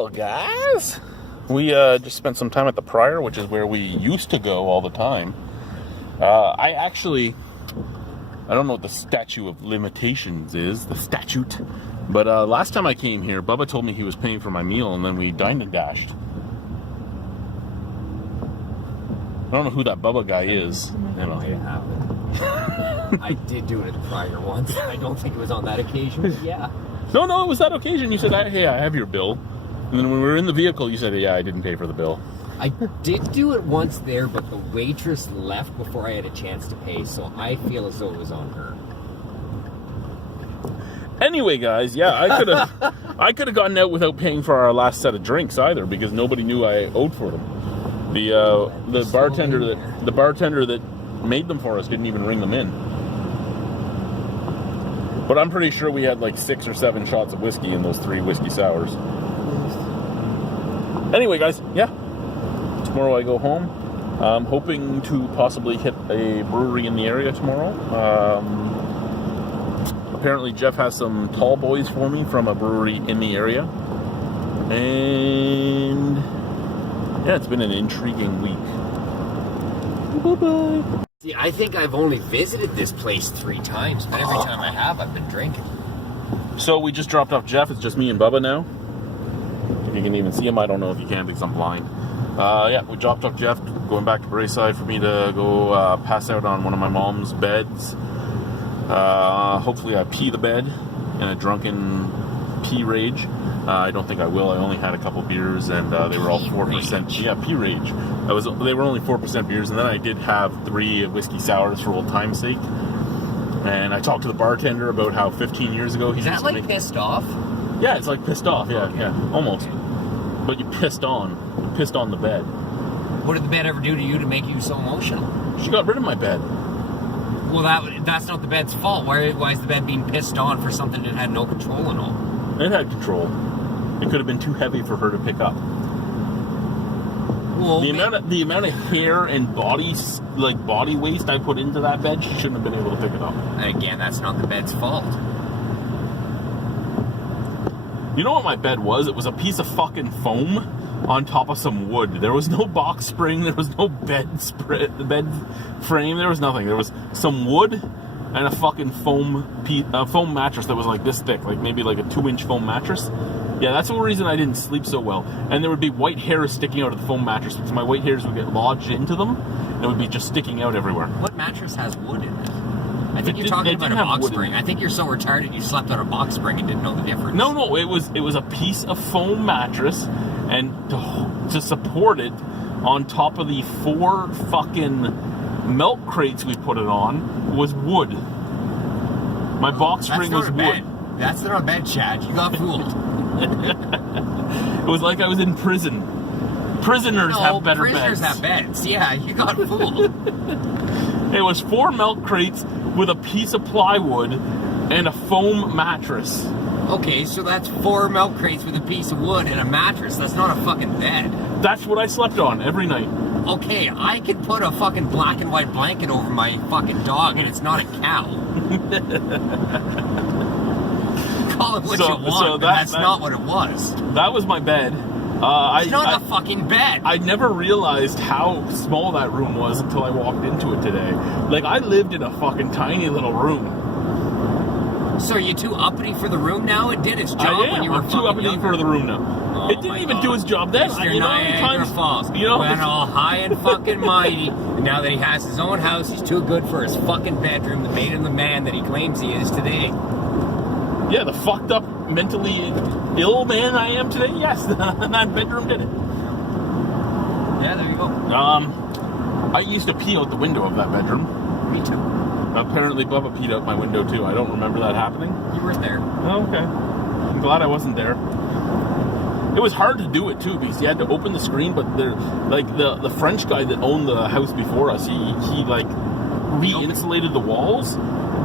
Well, guys, we just spent some time at the Pryor, which is where we used to go all the time. I don't know what the statute of limitations is, but last time I came here, Bubba told me he was paying for my meal, and then we dined and dashed. I don't know who that Bubba guy is. I don't know. It happened. I did do it at the Pryor once. I don't think it was on that occasion, but yeah. No, it was that occasion. You said, hey, I have your bill. And then when we were in the vehicle, you said, yeah, I didn't pay for the bill. I did do it once there, but the waitress left before I had a chance to pay, so I feel as though it was on her. Anyway, guys, yeah, I could have gotten out without paying for our last set of drinks either, because nobody knew I owed for them. The bartender that made them for us didn't even ring them in. But I'm pretty sure we had like 6 or 7 shots of whiskey in those 3 whiskey sours. Anyway, guys, yeah. Tomorrow I go home. I'm hoping to possibly hit a brewery in the area tomorrow. Apparently Jeff has some tall boys for me from a brewery in the area. And yeah, it's been an intriguing week. Bye-bye. See, I think I've only visited this place 3 times, but every time I have, I've been drinking. So we just dropped off Jeff. It's just me and Bubba now. If you can even see him, I don't know if you can because I'm blind. Yeah, we dropped off Jeff, going back to Brayside for me to go pass out on one of my mom's beds. Hopefully I pee the bed in a drunken pee rage. I don't think I will. I only had a couple beers, and they were all 4%. Yeah, pee rage. They were only 4% beers, and then I did have 3 whiskey sours for old time's sake. And I talked to the bartender about how 15 years ago he Is that like pissed off? Yeah, it's like pissed off. Yeah, okay. Yeah, almost. But you pissed on the bed. What did the bed ever do to you to make you so emotional? She got rid of my bed. Well, that's not the bed's fault. Why is the bed being pissed on for something it had no control and all? It had control. It could have been too heavy for her to pick up. Well, the amount of hair and body waste I put into that bed, she shouldn't have been able to pick it up. Again, that's not the bed's fault. You know what my bed was? It was a piece of fucking foam on top of some wood. There was no box spring. There was no bed frame. There was nothing. There was some wood and a fucking foam mattress that was like this thick, like maybe like a 2-inch foam mattress. Yeah, that's the reason I didn't sleep so well. And there would be white hairs sticking out of the foam mattress because my white hairs would get lodged into them and it would be just sticking out everywhere. What mattress has wood in it? I think you're talking about a box spring. I think you're so retarded you slept on a box spring and didn't know the difference. No, it was a piece of foam mattress, and to support it on top of the 4 fucking milk crates we put it on was wood. My box spring was wood. That's not a bed, Chad. You got fooled. It was like I was in prison. Prisoners have better beds. Prisoners have beds. Yeah, you got fooled. It was 4 milk crates with a piece of plywood and a foam mattress. Okay, so that's 4 milk crates with a piece of wood and a mattress. That's not a fucking bed. That's what I slept on every night. Okay, I could put a fucking black and white blanket over my fucking dog and it's not a cow. Call it what you want, that's not what it was. That was my bed. It's not a fucking bed. I never realized how small that room was until I walked into it today. Like, I lived in a fucking tiny little room. So are you too uppity for the room now? It did its job when you were I'm too uppity for the room now. It didn't even do its job then. Niagara Falls. Went all high and fucking mighty. And now that he has his own house, he's too good for his fucking bedroom that made him the man that he claims he is today. Yeah, the fucked up, mentally ill man I am today? Yes, that bedroom did it. Yeah, there you go. I used to pee out the window of that bedroom. Me too. Apparently Bubba peed out my window too. I don't remember that happening. You weren't there. Oh, okay. I'm glad I wasn't there. It was hard to do it too because you had to open the screen, but the French guy that owned the house before us, he like re-insulated the walls.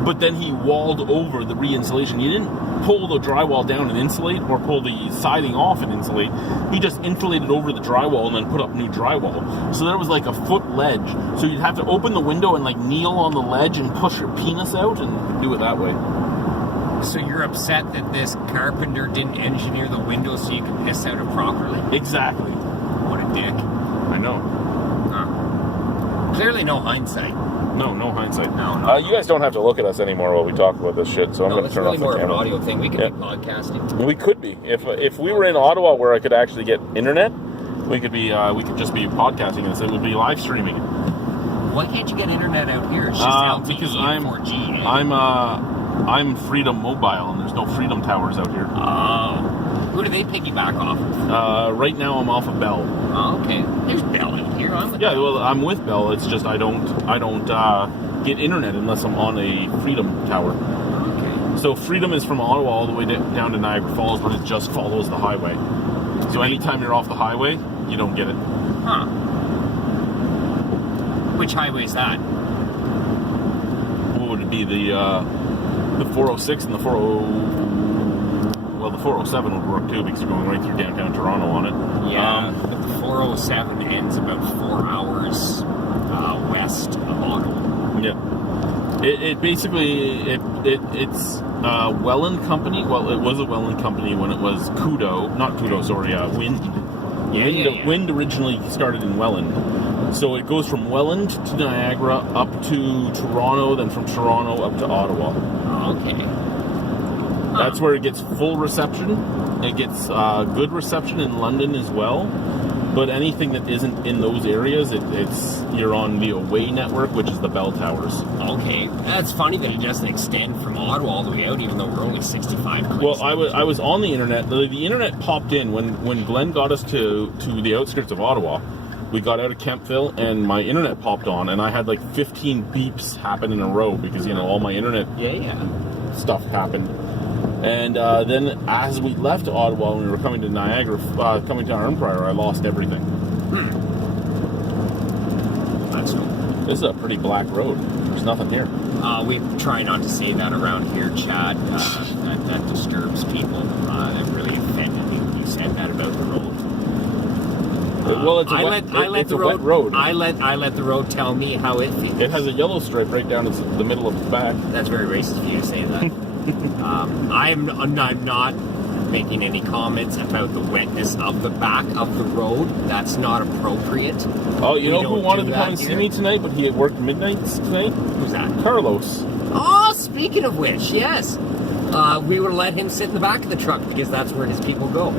But then he walled over the re-insulation. He didn't pull the drywall down and insulate or pull the siding off and insulate. He just insulated over the drywall and then put up new drywall. So there was like a foot ledge. So you'd have to open the window and like kneel on the ledge and push your penis out and do it that way. So you're upset that this carpenter didn't engineer the window so you can piss out it properly? Exactly. What a dick. I know. Huh. Clearly no hindsight. No hindsight. No. You guys don't have to look at us anymore while we talk about this shit, so I'm going to it's turn really off the more camera. of an audio thing. We could be podcasting. We could be. If we were in Ottawa where I could actually get internet, we could just be podcasting and it would be live streaming. Why can't you get internet out here? It's just LTE because and 4G. Eh? I'm Freedom Mobile and there's no Freedom Towers out here. Oh. Who do they piggyback off of? Right now I'm off of Bell. Oh, okay. There's Bell out here. I'm with Bell. It's just I don't get internet unless I'm on a Freedom Tower. Okay. So Freedom is from Ottawa all the way down to Niagara Falls, but it just follows the highway. So anytime you're off the highway, you don't get it. Huh. Which highway is that? What would it be? The 406 and the 407 would work too because you're going right through downtown Toronto on it. Yeah, but the 407 ends about 4 hours west of Ottawa. Yeah. It basically it's Welland Company. Well, it was a Welland Company when it was Wind. Yeah. Wind originally started in Welland. So it goes from Welland to Niagara up to Toronto, then from Toronto up to Ottawa. Okay. That's where it gets full reception. It gets good reception in London as well. But anything that isn't in those areas, you're on the away network, which is the Bell Towers. Okay. That's funny that it doesn't extend from Ottawa all the way out, even though we're only 65 clicks. Well, I was on the internet. The internet popped in when Glenn got us to the outskirts of Ottawa. We got out of Kempville, and my internet popped on, and I had like 15 beeps happen in a row because, all my internet stuff happened. And then as we left Ottawa, when we were coming to Niagara, coming to Arnprior, I lost everything. That's cool. This is a pretty black road. There's nothing here. We try not to say that around here, Chad. That disturbs people. It really offended me when you said that about the road. Well, it's a wet road. I let the road tell me how it feels. It has a yellow stripe right down the middle of its back. That's very racist for you to say that. I'm not making any comments about the wetness of the back of the road. That's not appropriate. Oh, you know who wanted to come and see me tonight, but he had worked midnights tonight? Who's that? Carlos. Oh, speaking of which, yes. We would let him sit in the back of the truck because that's where his people go.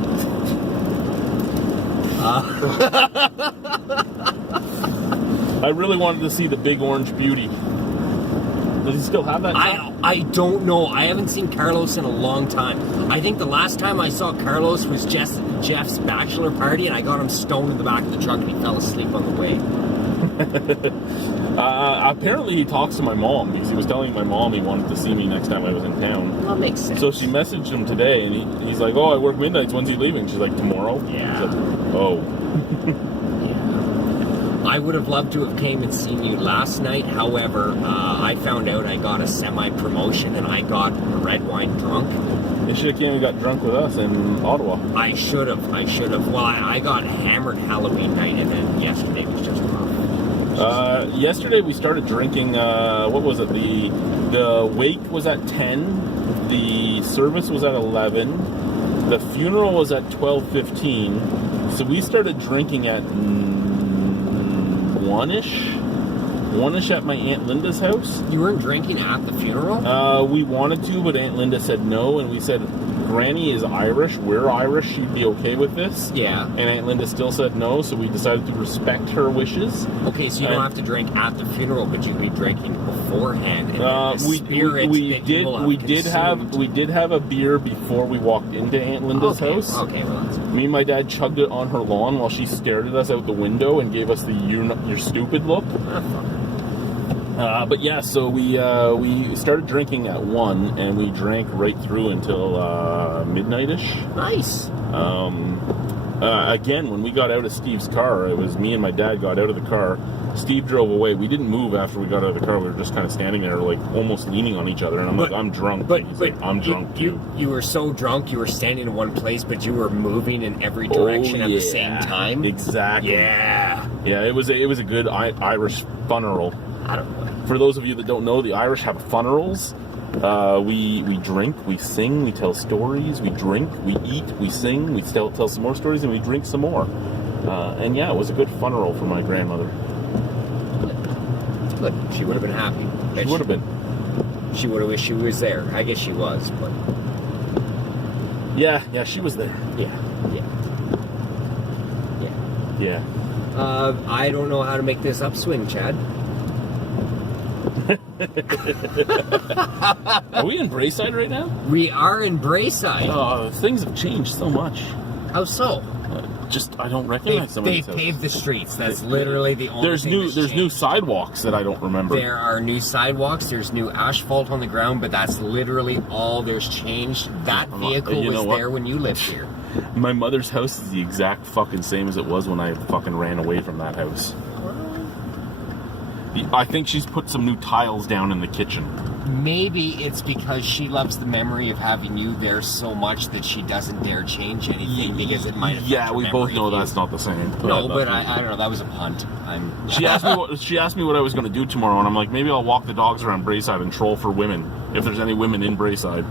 I really wanted to see the Big Orange Beauty. Does he still have that? I don't know. I haven't seen Carlos in a long time. I think the last time I saw Carlos was Jeff's bachelor party, and I got him stoned in the back of the truck, and he fell asleep on the way. Apparently he talks to my mom because he was telling my mom he wanted to see me next time I was in town. Well, that makes sense. So she messaged him today, and he's like, "Oh, I work midnights. When's he leaving?" She's like, "Tomorrow." Yeah. He's like, oh. I would have loved to have came and seen you last night. However, I found out I got a semi-promotion and I got red wine drunk. They should have came and got drunk with us in Ottawa. I should have. Well, I got hammered Halloween night, and then yesterday was just rough. Yesterday we started drinking, what was it? The wake was at 10. The service was at 11. The funeral was at 12:15. So we started drinking at 1-ish at my Aunt Linda's house. You weren't drinking at the funeral? We wanted to, but Aunt Linda said no, and we said, Granny is Irish, we're Irish, she'd be okay with this. Yeah. And Aunt Linda still said no, so we decided to respect her wishes. Okay, so you don't have to drink at the funeral, but you can be drinking beforehand. And We did have a beer before we walked into Aunt Linda's house. Okay, well that's Me and my dad chugged it on her lawn while she stared at us out the window and gave us the you're stupid look. But yeah, so we started drinking at 1, and we drank right through until midnight-ish. Nice. Again, when we got out of Steve's car, it was me and my dad got out of the car. Steve drove away. We didn't move after we got out of the car. We were just kind of standing there, like almost leaning on each other. And I'm like, I'm drunk. But he's like, I'm drunk too. You were so drunk, you were standing in one place, but you were moving in every direction at the same time. Exactly. Yeah. Yeah, it was a good Irish funeral. I don't know. For those of you that don't know, the Irish have funerals, We drink, we sing, we tell stories, we drink, we eat, we sing, we tell some more stories, and we drink some more. And yeah, it was a good funeral for my grandmother. Good. She would have been happy. She would have been. She would have wished she was there. I guess she was, but... Yeah, she was there. Yeah. I don't know how to make this upswing, Chad. Are we in Brayside right now? We are in Brayside. Oh, things have changed so much. How so? I don't recognize some of They these houses. paved the streets. That's literally the only There's thing new that's there's new changed. sidewalks that I don't remember. There are new sidewalks. There's new asphalt on the ground, but that's literally all there's changed. That vehicle You know was what? there when you lived here. My mother's house is the exact fucking same as it was when I fucking ran away from that house. I think she's put some new tiles down in the kitchen. Maybe it's because she loves the memory of having you there so much that she doesn't dare change anything because it might affect Yeah, her we memory both know of you. that's not the same. No, but I don't know. That was a punt. She asked me what I was going to do tomorrow, and I'm like, maybe I'll walk the dogs around Brayside and troll for women if there's any women in Brayside.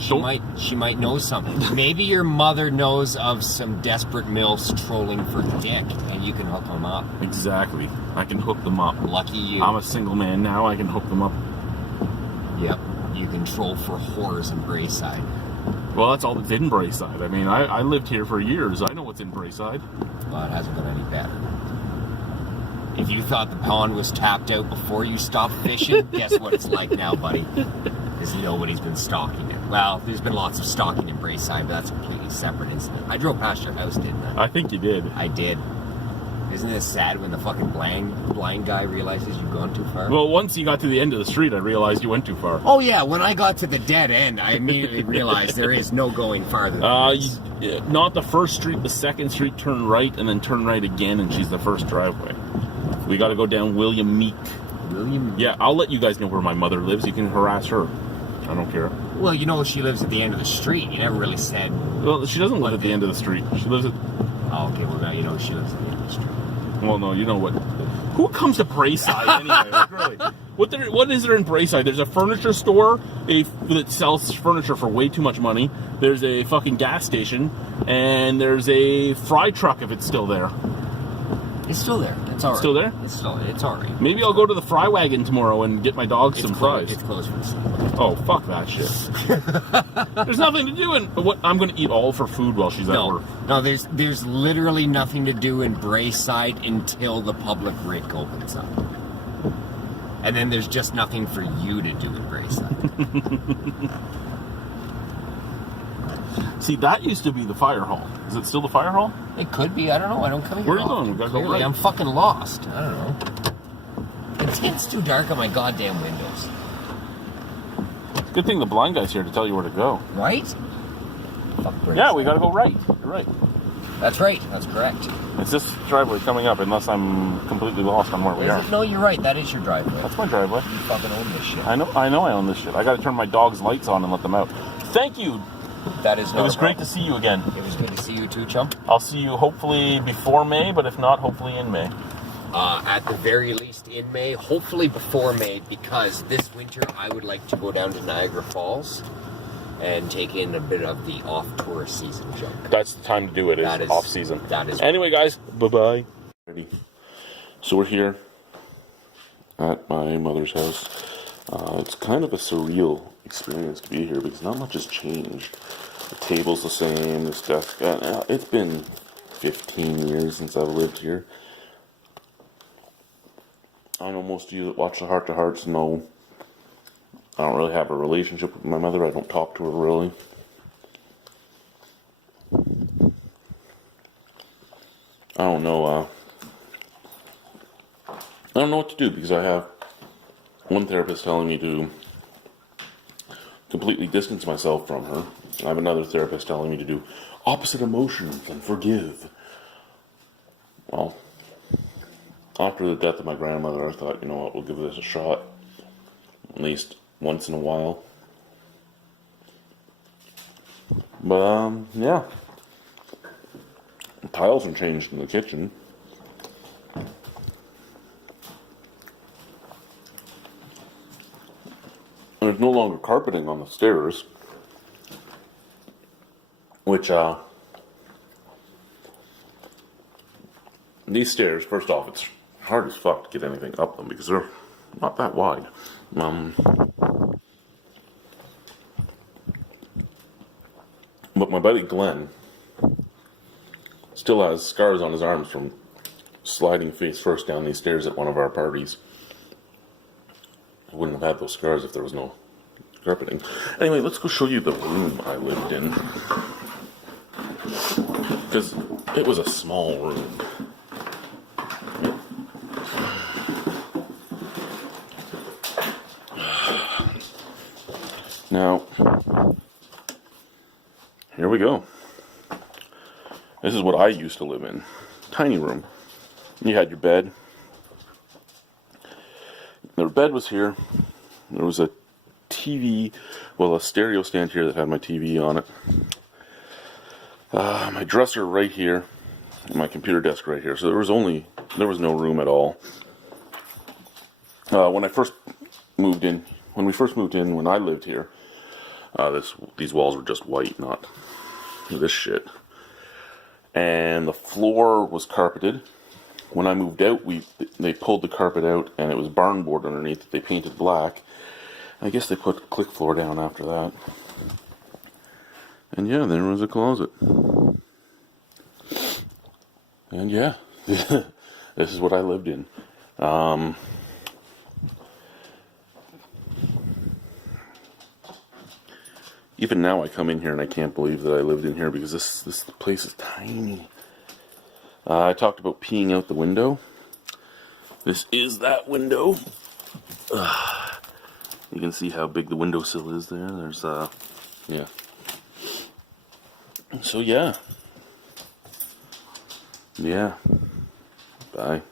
She might know something. Maybe your mother knows of some desperate MILFs trolling for dick, and you can hook them up. Exactly. I can hook them up. Lucky you. I'm a single man now. I can hook them up. Yep. You can troll for whores in Brayside. Well, that's all that's in Brayside. I mean, I lived here for years. I know what's in Brayside. Well, it hasn't got any better. If you thought the pond was tapped out before you stopped fishing, guess what it's like now, buddy? Because nobody's been stalking it. Well, there's been lots of stalking in Brayside, but that's a completely separate incident. I drove past your house, didn't I? I think you did. I did. Isn't it sad when the fucking blind guy realizes you've gone too far? Well, once you got to the end of the street, I realized you went too far. Oh yeah, when I got to the dead end, I immediately realized there is no going farther than this. Not the first street, the second street, turn right, and then turn right again, and she's the first driveway. We got to go down William Meek. William? Yeah, I'll let you guys know where my mother lives. You can harass her. I don't care. Well, you know she lives at the end of the street. You never really said... Well, she doesn't live at the end of the street. She lives at... Oh, okay, well now you know she lives at the end of the street. Well, no, you know what? Who comes to Brayside anyway? Like, really? What is there in Brayside? There's a furniture store that sells furniture for way too much money. There's a fucking gas station, and there's a fry truck if it's still there. It's still there. It's all right. Still there? It's all right. Maybe I'll go to the fry wagon tomorrow and get my dogs some fries. It's closed for the sleep. Oh, fuck that shit. There's nothing to do in... What, I'm going to eat all of her food while she's at work. No, there's literally nothing to do in Brayside until the public rig opens up. And then there's just nothing for you to do in Brayside. See, that used to be the fire hall. Is it still the fire hall? It could be. I don't know. I don't come here. Where are you going? We gotta go Clearly, right. I'm fucking lost. I don't know. It's too dark on my goddamn windows. Good thing the blind guy's here to tell you where to go. Right? Fuck Brayside. Yeah, we gotta go right. You're right. That's right. That's correct. It's this driveway coming up, unless I'm completely lost on where we are. No, you're right. That is your driveway. That's my driveway. You fucking own this shit. I know I own this shit. I gotta turn my dog's lights on and let them out. Thank you. That is not It was a great problem. to see you again. It was good to see you too, chum. I'll see you hopefully before May, but if not, hopefully in May. At the very least in May, hopefully before May, because this winter I would like to go down to Niagara Falls and take in a bit of the off-tourist season junk. That's the time to do it. That Is is- off season. that is- Anyway, guys, bye-bye. So we're here at my mother's house. It's kind of a surreal experience to be here because not much has changed. The table's the same, this desk. It's been 15 years since I've lived here. I know most of you that watch the Heart to Hearts know I don't really have a relationship with my mother. I don't talk to her really. I don't know what to do because I have one therapist telling me to completely distance myself from her. I have another therapist telling me to do opposite emotions and forgive. Well, after the death of my grandmother, I thought, you know what, we'll give this a shot. At least once in a while. But, yeah. The tiles have changed in the kitchen. there's no longer carpeting on the stairs, which, these stairs, first off, it's hard as fuck to get anything up them because they're not that wide. But my buddy Glenn still has scars on his arms from sliding face first down these stairs at one of our parties. I wouldn't have had those scars if there was no carpeting. Anyway, let's go show you the room I lived in. Because it was a small room. Now, here we go. This is what I used to live in. Tiny room. You had your bed. The bed was here. There was a TV, well, a stereo stand here that had my TV on it. My dresser right here, and my computer desk right here. So there was no room at all. When we first moved in, when I lived here, these walls were just white, not this shit. And the floor was carpeted. When I moved out, they pulled the carpet out, and it was barn board underneath that they painted black. I guess they put click floor down after that. And yeah, there was a closet. And yeah, this is what I lived in. Even now I come in here and I can't believe that I lived in here because this place is tiny. I talked about peeing out the window. This is that window. You can see how big the windowsill is there. There's, yeah. So yeah. Yeah. Bye.